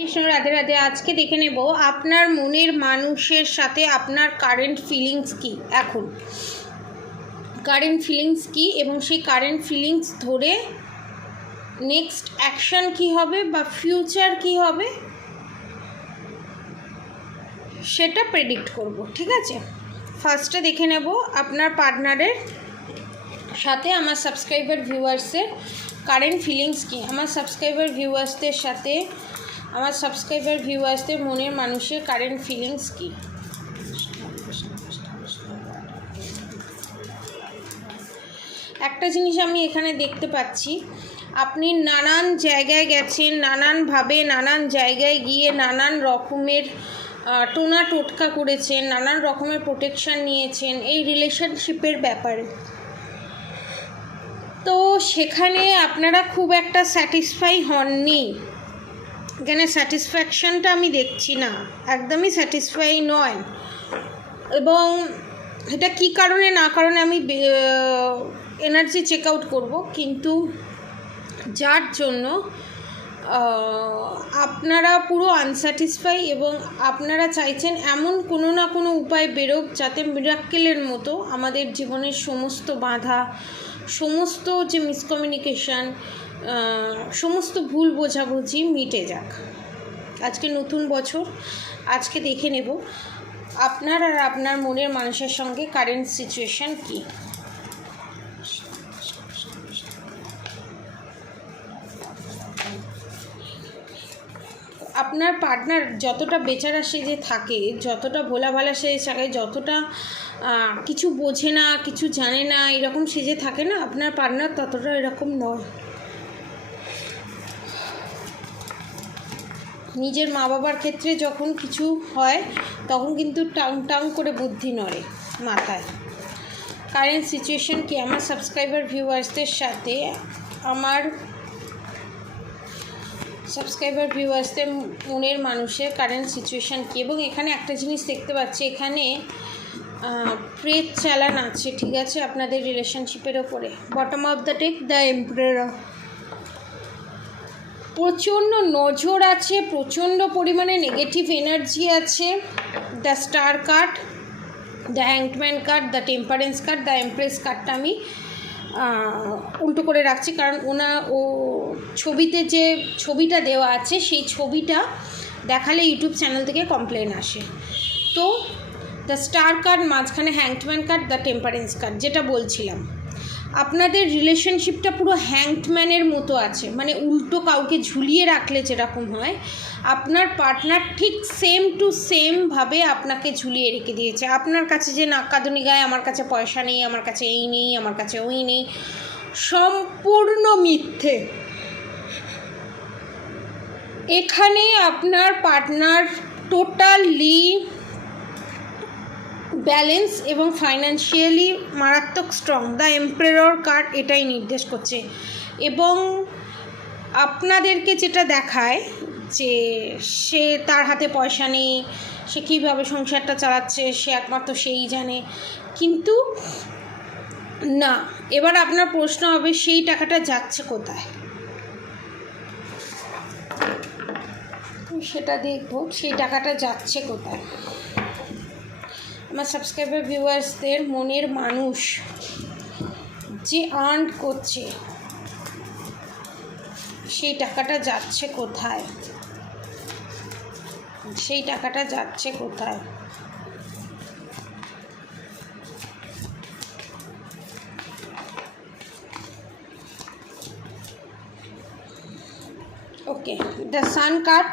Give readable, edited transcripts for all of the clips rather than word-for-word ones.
কৃষ্ণ রাধে রাধে। আজকে দেখে নেব আপনার মনের মানুষের সাথে আপনার কারেন্ট ফিলিংস কি, এখন কারেন্ট ফিলিংস কি, এবং সেই কারেন্ট ফিলিংস ধরে নেক্সট অ্যাকশন কি হবে বা ফিউচার কি হবে সেটা প্রেডিক্ট করব। ঠিক আছে, ফার্স্টে দেখে নেব আপনার পার্টনারের সাথে আমার সাবস্ক্রাইবার ভিউয়ার্সের কারেন্ট ফিলিংস কি। আমার সাবস্ক্রাইবার ভিউয়ার্সদের সাথে আমার সাবস্ক্রাইবার ভিউয়ার্সদের মনের মানুষের কারেন্ট ফিলিংস কি। একটা জিনিস আমি এখানে দেখতে পাচ্ছি, আপনি নানান জায়গায় গেছেন, নানানভাবে নানান জায়গায় গিয়ে নানান রকমের টোনা টোটকা করেছেন, নানান রকমের প্রোটেকশান নিয়েছেন এই রিলেশনশিপের ব্যাপারে। তো সেখানে আপনারা খুব একটা স্যাটিসফাই হননি। এখানে স্যাটিসফ্যাকশানটা আমি দেখছি না, একদমই স্যাটিসফাই নয়। এবং এটা কী কারণে না কারণে আমি এনার্জি চেক আউট করবো, কিন্তু যার জন্য আপনারা পুরো আনস্যাটিসফাই এবং আপনারা চাইছেন এমন কোনো না কোনো উপায় বেরোক যাতে মিরাক্কেলের মতো আমাদের জীবনের সমস্ত বাধা, সমস্ত যে মিসকমিউনিকেশান, সমস্ত ভুল বোঝাবুঝি মিটে যাক। আজকে নতুন বছর, আজকে দেখে নেব আপনার আর আপনার মনের মানুষের সঙ্গে কারেন্ট সিচুয়েশান কী। আপনার পার্টনার যতটা বেচারা সেজে থাকে, যতটা ভোলা ভালা সেজে থাকে, যতটা কিছু বোঝে না, কিছু জানে না, এরকম সেজে থাকে না, আপনার পার্টনার ততটা এরকম নয়। নিজের মা বাবার ক্ষেত্রে যখন কিছু হয় তখন কিন্তু টাং টাং করে বুদ্ধি নড়ে মাথায়। কারেন্ট সিচুয়েশান কি আমার সাবস্ক্রাইবার ভিউয়ার্সদের সাথে, আমার সাবস্ক্রাইবার ভিউয়ার্সদের মনের মানুষের কারেন্ট সিচুয়েশান কী। এবং এখানে একটা জিনিস দেখতে পাচ্ছি, এখানে প্রেত চালান আছে, ঠিক আছে, আপনাদের রিলেশনশিপের ওপরে। Bottom of the deck the emperor, প্রচণ্ড নজর আছে, প্রচণ্ড পরিমাণে নেগেটিভ এনার্জি আছে। The star card, the hangman card, the temperance card, the empress কার্ডটা আমি উল্টো করে রাখছি, কারণ ও ছবিতে যে ছবিটা দেওয়া আছে সেই ছবিটা দেখালে ইউটিউব চ্যানেল থেকে কমপ্লেন আসে। তো দ্য স্টার কার্ড, মাঝখানে hangman card, the temperance card, যেটা বলছিলাম আপনাদের রিলেশনশিপটা পুরো হ্যাংডম্যানের মতো আছে, মানে উল্টো কাউকে ঝুলিয়ে রাখলে যেরকম হয়, আপনার পার্টনার ঠিক সেম টু সেমভাবে আপনাকে ঝুলিয়ে রেখে দিয়েছে। আপনার কাছে যে নাকাদুনি গায়ে, আমার কাছে পয়সা নেই, আমার কাছে এই নেই, আমার কাছে ওই নেই, সম্পূর্ণ মিথ্যে। এখানে আপনার পার্টনার টোটালি ব্যালেন্স এবং ফাইন্যান্সিয়ালি মারাত্মক স্ট্রং। দ্য এম্পারার কার্ড এটাই নির্দেশ করছে। এবং আপনাদেরকে যেটা দেখায় যে সে, তার হাতে পয়সা নেই, সে কীভাবে সংসারটা চালাচ্ছে সে একমাত্র সেই জানে, কিন্তু না। এবার আপনার প্রশ্ন হবে সেই টাকাটা যাচ্ছে কোথায়, সেটা দেখব সেই টাকাটা যাচ্ছে কোথায়। আমার সাবস্ক্রাইবার ভিউয়ার্সদের মনের মানুষ যে আর্ন করছে সেই টাকাটা যাচ্ছে কোথায়, সেই টাকাটা যাচ্ছে কোথায়। Okay, the sun card,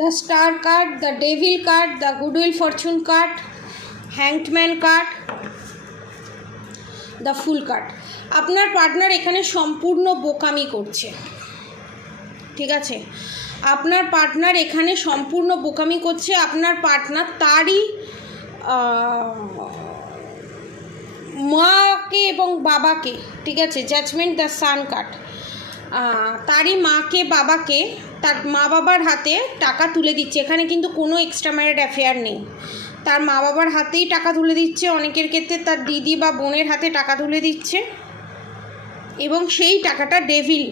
the star card, the devil card, the goodwill fortune card, hanged man card, the fool card। আপনার পার্টনার এখানে সম্পূর্ণ বোকামি করছে, ঠিক আছে, আপনার পার্টনার এখানে সম্পূর্ণ বোকামি করছে। আপনার পার্টনার তারই মাকে এবং বাবাকে, ঠিক আছে, জাজমেন্ট, দ্য সান কার্ড, তারই মাকে বাবাকে, তার মা বাবার হাতে টাকা তুলে দিচ্ছে। এখানে কিন্তু কোনো এক্সট্রা ম্যারিড অ্যাফেয়ার নেই, তার মা বাবার হাতেই টাকা তুলে দিচ্ছে, অনেকের ক্ষেত্রে তার দিদি বা বোনের হাতে টাকা তুলে দিচ্ছে, এবং সেই টাকাটা ডেভিল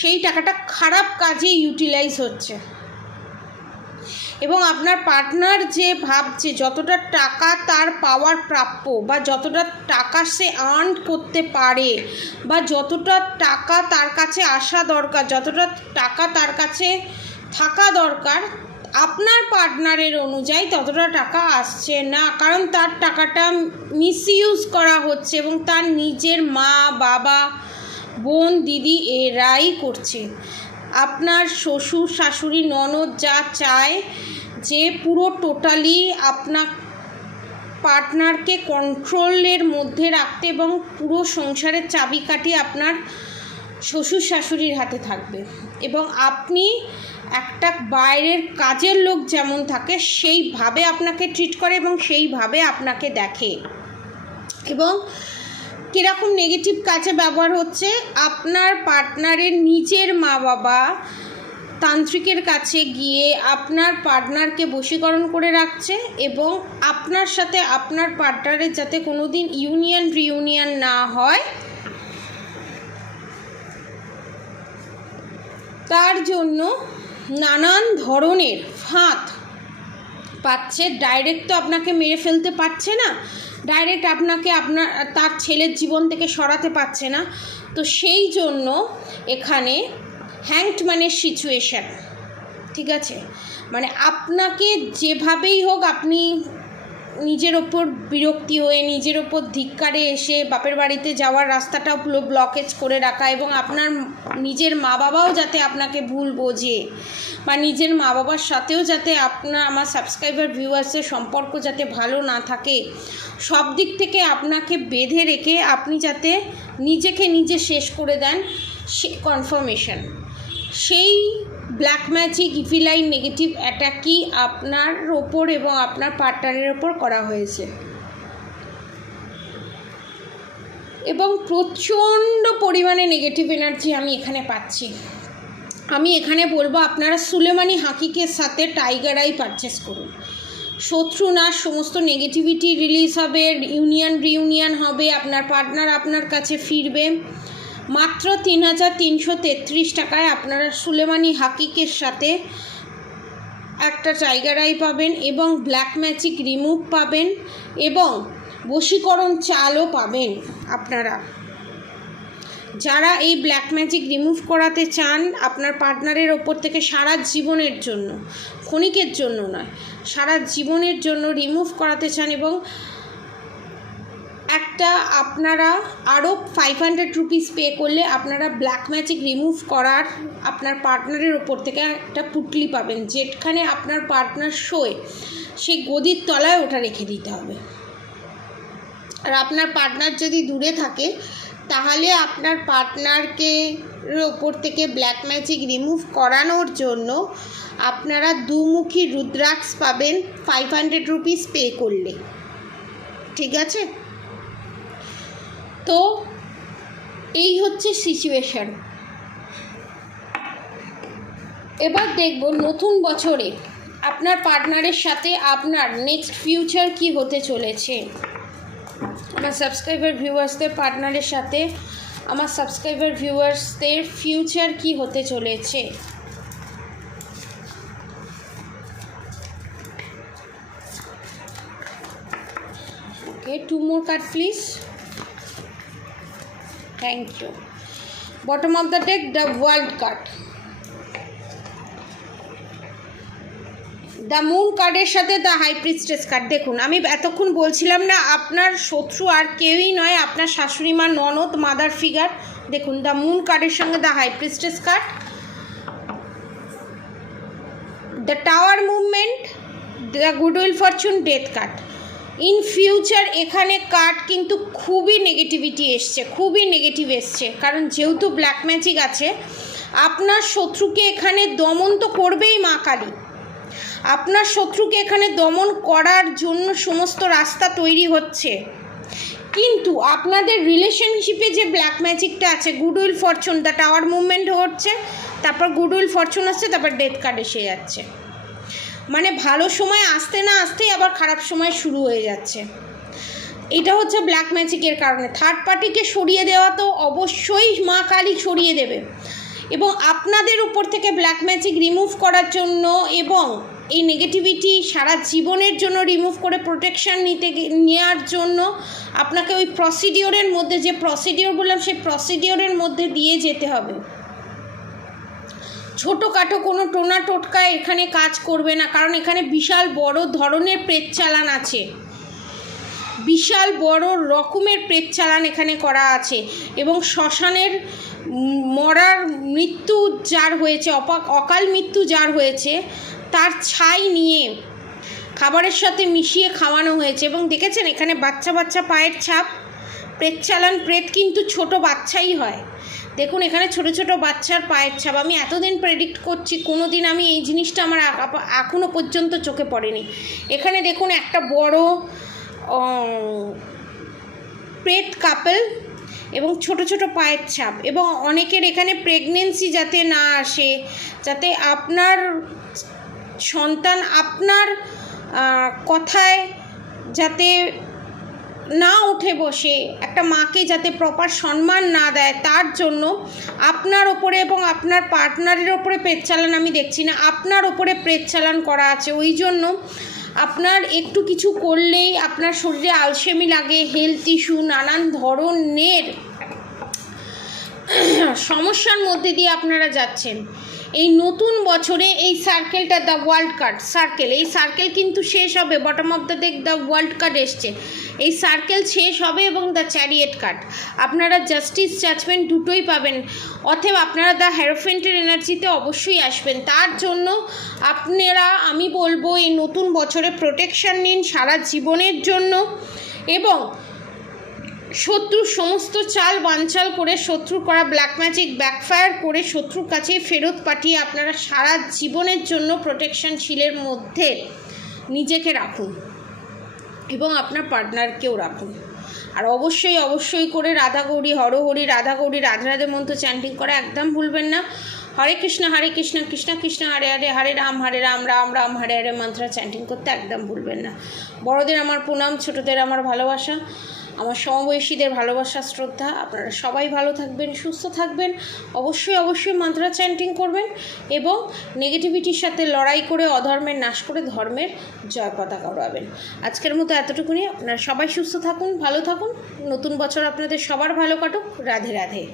সেই টাকাটা খারাপ কাজে ইউটিলাইজ হচ্ছে। এবং আপনার পার্টনার যে ভাবছে যতটা টাকা তার পাওয়ার প্রাপ্য, বা যতটা টাকা সে আর্ন করতে পারে, বা যতটা টাকা তার কাছে আসা দরকার, যতটা টাকা তার কাছে থাকা দরকার, আপনার পার্টনারের অনুযায়ী ততটা টাকা আসছে না, কারণ তার টাকাটা মিসইউজ করা হচ্ছে এবং তার নিজের মা, বাবা, বোন, দিদি এরাই করছে। আপনার শ্বশুর, শাশুড়ি, ননদ যা চায় যে পুরো টোটালি আপনার পার্টনারকে কন্ট্রোলের মধ্যে রাখতে, এবং পুরো সংসারের চাবিকাঠি আপনার শ্বশুর শাশুড়ির হাতে থাকবে, এবং আপনি একটা বাইরের কাজের লোক যেমন থাকে সেইভাবে আপনাকে ট্রিট করে এবং সেইভাবে আপনাকে দেখে। এবং কীরকম নেগেটিভ কাজে ব্যবহার হচ্ছে, আপনার পার্টনারের নিজের মা বাবা তান্ত্রিকের কাছে গিয়ে আপনার পার্টনারকে বশীকরণ করে রাখছে, এবং আপনার সাথে আপনার পার্টনারের যাতে কোনো দিন রিউনিয়ন না হয় তার জন্য নানান ধরনের ফাঁদ পাচ্ছে। ডাইরেক্ট তো আপনাকে মেরে ফেলতে পারছে না, ডাইরেক্ট আপনাকে তার ছেলের জীবন থেকে সরাতে পারছে না, তো সেই জন্য এখানে হ্যাংড ম্যানের সিচুয়েশান, ঠিক আছে? মানে আপনাকে যেভাবেই হোক আপনি নিজের ওপর বিরক্তি হয়ে, নিজের ওপর ধিক্কারে এসে বাপের বাড়িতে যাওয়ার রাস্তাটাও পুরো ব্লকেজ করে রাখা, এবং আপনার নিজের মা বাবাও যাতে আপনাকে ভুল বোঝে, বা নিজের মা বাবার সাথেও যাতে আমার সাবস্ক্রাইবার ভিউয়ার্সের সম্পর্ক যাতে ভালো না থাকে, সব দিক থেকে আপনাকে বেঁধে রেখে আপনি যাতে নিজেকে নিজে শেষ করে দেন, সে কনফার্মেশন, সেই ব্ল্যাক ম্যাজিক, ইভিলাইন, নেগেটিভ অ্যাটাকই আপনার ওপর এবং আপনার পার্টনারের ওপর করা হয়েছে। এবং প্রচণ্ড পরিমাণে নেগেটিভ এনার্জি আমি এখানে পাচ্ছি। আমি এখানে বলবো আপনারা সুলেমানি হাকিকের সাথে টাইগার আই পারচেস করুন। শত্রু নাশ, সমস্ত নেগেটিভিটি রিলিজ হবে, রিউনিয়ন হবে, আপনার পার্টনার আপনার কাছে ফিরবে। মাত্র 3333 টাকায় আপনারা সুলেমানি হাকিকের সাথে একটা টাইগার আই পাবেন, এবং ব্ল্যাক ম্যাজিক রিমুভ পাবেন, এবং বশীকরণ চালও পাবেন। আপনারা যারা এই ব্ল্যাক ম্যাজিক রিমুভ করাতে চান আপনার পার্টনারের ওপর থেকে সারা জীবনের জন্য, ক্ষণিকের জন্য নয়, সারা জীবনের জন্য রিমুভ করাতে চান, এবং একটা আপনারা আরও 500 রুপিস পে করলে আপনারা ব্ল্যাক ম্যাজিক রিমুভ করার আপনার পার্টনারের ওপর থেকে একটা পুটলি পাবেন, যেখানে আপনার পার্টনার শোয় সেই গদির তলায় ওটা রেখে দিতে হবে। আর আপনার পার্টনার যদি দূরে থাকে তাহলে আপনার পার্টনারকে ওপর থেকে ব্ল্যাক ম্যাজিক রিমুভ করানোর জন্য আপনারা দুমুখী রুদ্রাক্ষ পাবেন 500 রুপিস পে করলে, ঠিক আছে? তো এই হচ্ছে সিচুয়েশান। এবার দেখব নতুন বছরে আপনার পার্টনারের সাথে আপনার নেক্সট ফিউচার কি হতে চলেছে। আমার সাবস্ক্রাইবার ভিউয়ার্সদের পার্টনারের সাথে আমার সাবস্ক্রাইবার ভিউয়ার্সদের ফিউচার কি হতে চলেছে। ওকে, 2 more card please. Thank you. Bottom of the deck, the World card. The moon কার্ডের সাথে দ্য হাই প্রিস্টেস কার্ড। দেখুন, আমি এতক্ষণ বলছিলাম না আপনার শত্রু আর কেউই নয়, আপনার শাশুড়ি মা, ননদ, মাদার ফিগার। দেখুন, দ্য মুন কার্ডের সঙ্গে the high priestess card, the tower movement, the goodwill fortune, death card. In future এখানে কার্ড কিন্তু খুবই নেগেটিভিটি এসছে, খুবই নেগেটিভ এসছে, কারণ যেহেতু ব্ল্যাক ম্যাজিক আছে আপনার শত্রুকে এখানে দমন তো করবেই মা কালী। আপনার শত্রুকে এখানে দমন করার জন্য সমস্ত রাস্তা তৈরি হচ্ছে, কিন্তু আপনাদের রিলেশনশিপে যে ব্ল্যাক ম্যাজিকটা আছে, goodwill Fortune, the tower movement হচ্ছে, তারপর গুডউইল ফরচুন আসছে, তারপর ডেথ কার্ড এসে যাচ্ছে। মানে ভালো সময় আসতে না আসতেই আবার খারাপ সময় শুরু হয়ে যাচ্ছে। এটা হচ্ছে ব্ল্যাক ম্যাজিকের কারণে। থার্ড পার্টিকে সরিয়ে দেওয়া তো অবশ্যই মা কালী সরিয়ে দেবে। এবং আপনাদের উপর থেকে ব্ল্যাক ম্যাজিক রিমুভ করার জন্য এবং এই নেগেটিভিটি সারা জীবনের জন্য রিমুভ করে প্রোটেকশান নেওয়ার জন্য আপনাকে ওই প্রসিডিওরের মধ্যে, যে প্রসিডিওর বললাম সেই প্রসিডিওরের মধ্যে দিয়ে যেতে হবে। ছোটোখাটো কোনো টোনা টোটকা এখানে কাজ করবে না, কারণ এখানে বিশাল বড় ধরনের প্রেত চালান আছে, বিশাল বড় রকমের প্রেত চালান এখানে করা আছে। এবং শ্মশানের মরার মৃত্যু যার হয়েছে, অকাল মৃত্যু যার হয়েছে, তার ছাই নিয়ে খাবারের সাথে মিশিয়ে খাওয়ানো হয়েছে। এবং দেখেছেন এখানে বাচ্চা বাচ্চা পায়ের ছাপ, প্রেত চালান, প্রেত কিন্তু ছোট বাচ্চাই হয়। দেখুন এখানে ছোট ছোট বাচ্চার পায়ের ছাপ। আমি এতদিন প্রেডিক্ট করছি, কোনো দিন আমি এই জিনিসটা আমার এখনও পর্যন্ত চোখে পড়েনি। এখানে দেখুন একটা বড় প্রেত কাপল এবং ছোট ছোট পায়ের ছাপ। এবং অনেকের এখানে প্রেগনেন্সি যাতে না আসে, যাতে আপনার সন্তান আপনার কথায় যাতে না উঠে বসে, একটা মাকে যাতে প্রপার সম্মান না দেয়, তার জন্য আপনার ওপরে এবং আপনার পার্টনারের ওপরে প্রেত চালান আমি দেখছি না, আপনার ওপরে প্রেত চালান করা আছে। ওই জন্য আপনার একটু কিছু করলেই আপনার শরীরে আলসেমি লাগে, হেলথ ইস্যু, নানান ধরনের সমস্যার মধ্যে দিয়ে আপনারা যাচ্ছেন। এই নতুন বছরে এই সার্কেলটা, দ্য ওয়ার্ল্ড কার্ড সার্কেল, এই সার্কেল কিন্তু শেষ হবে। Bottom of the deck the world card এসছে, এই সার্কেল শেষ হবে এবং দ্য চ্যারিয়েট কার্ড। আপনারা জাস্টিস জাজমেন্ট দুটোই পাবেন, অতএব আপনারা দ্য হেরোফেন্টের এনার্জিতে অবশ্যই আসবেন। তার জন্য আপনারা, আমি বলবো, এই নতুন বছরে প্রোটেকশান নিন সারা জীবনের জন্য। এবং শত্রুর সমস্ত চাল বানচাল করে, শত্রুর করা ব্ল্যাক ম্যাজিক ব্যাকফায়ার করে শত্রুর কাছে ফেরত পাঠিয়ে আপনারা সারা জীবনের জন্য প্রোটেকশান শিলের মধ্যে নিজেকে রাখুন এবং আপনার পার্টনারকেও রাখুন। আর অবশ্যই অবশ্যই করে রাধা গৌরী হরহরি, রাধা গৌরী রাধে রাধে মন্ত্র চ্যান্টিং করা একদম ভুলবেন না। হরে কৃষ্ণ কৃষ্ণ কৃষ্ণ হরে হরে, হরে রাম রাম রাম হরে হরে মন্ত্র চ্যান্টিং করতে একদম ভুলবেন না। বড়দের আমার প্রণাম, ছোটদের আমার ভালোবাসা, আমার সমবয়সীদের ভালোবাসা শ্রদ্ধা। আপনারা সবাই ভালো থাকবেন, সুস্থ থাকবেন, অবশ্যই অবশ্যই মন্ত্র চ্যান্টিং করবেন এবং নেগেটিভিটির সাথে লড়াই করে অধর্মের নাশ করে ধর্মের জয় পতাকা উড়াবেন। আজকের মতো এতটুকুনি। আপনারা সবাই সুস্থ থাকুন, ভালো থাকুন, নতুন বছর আপনাদের সবার ভালো কাটুক। রাধে রাধে।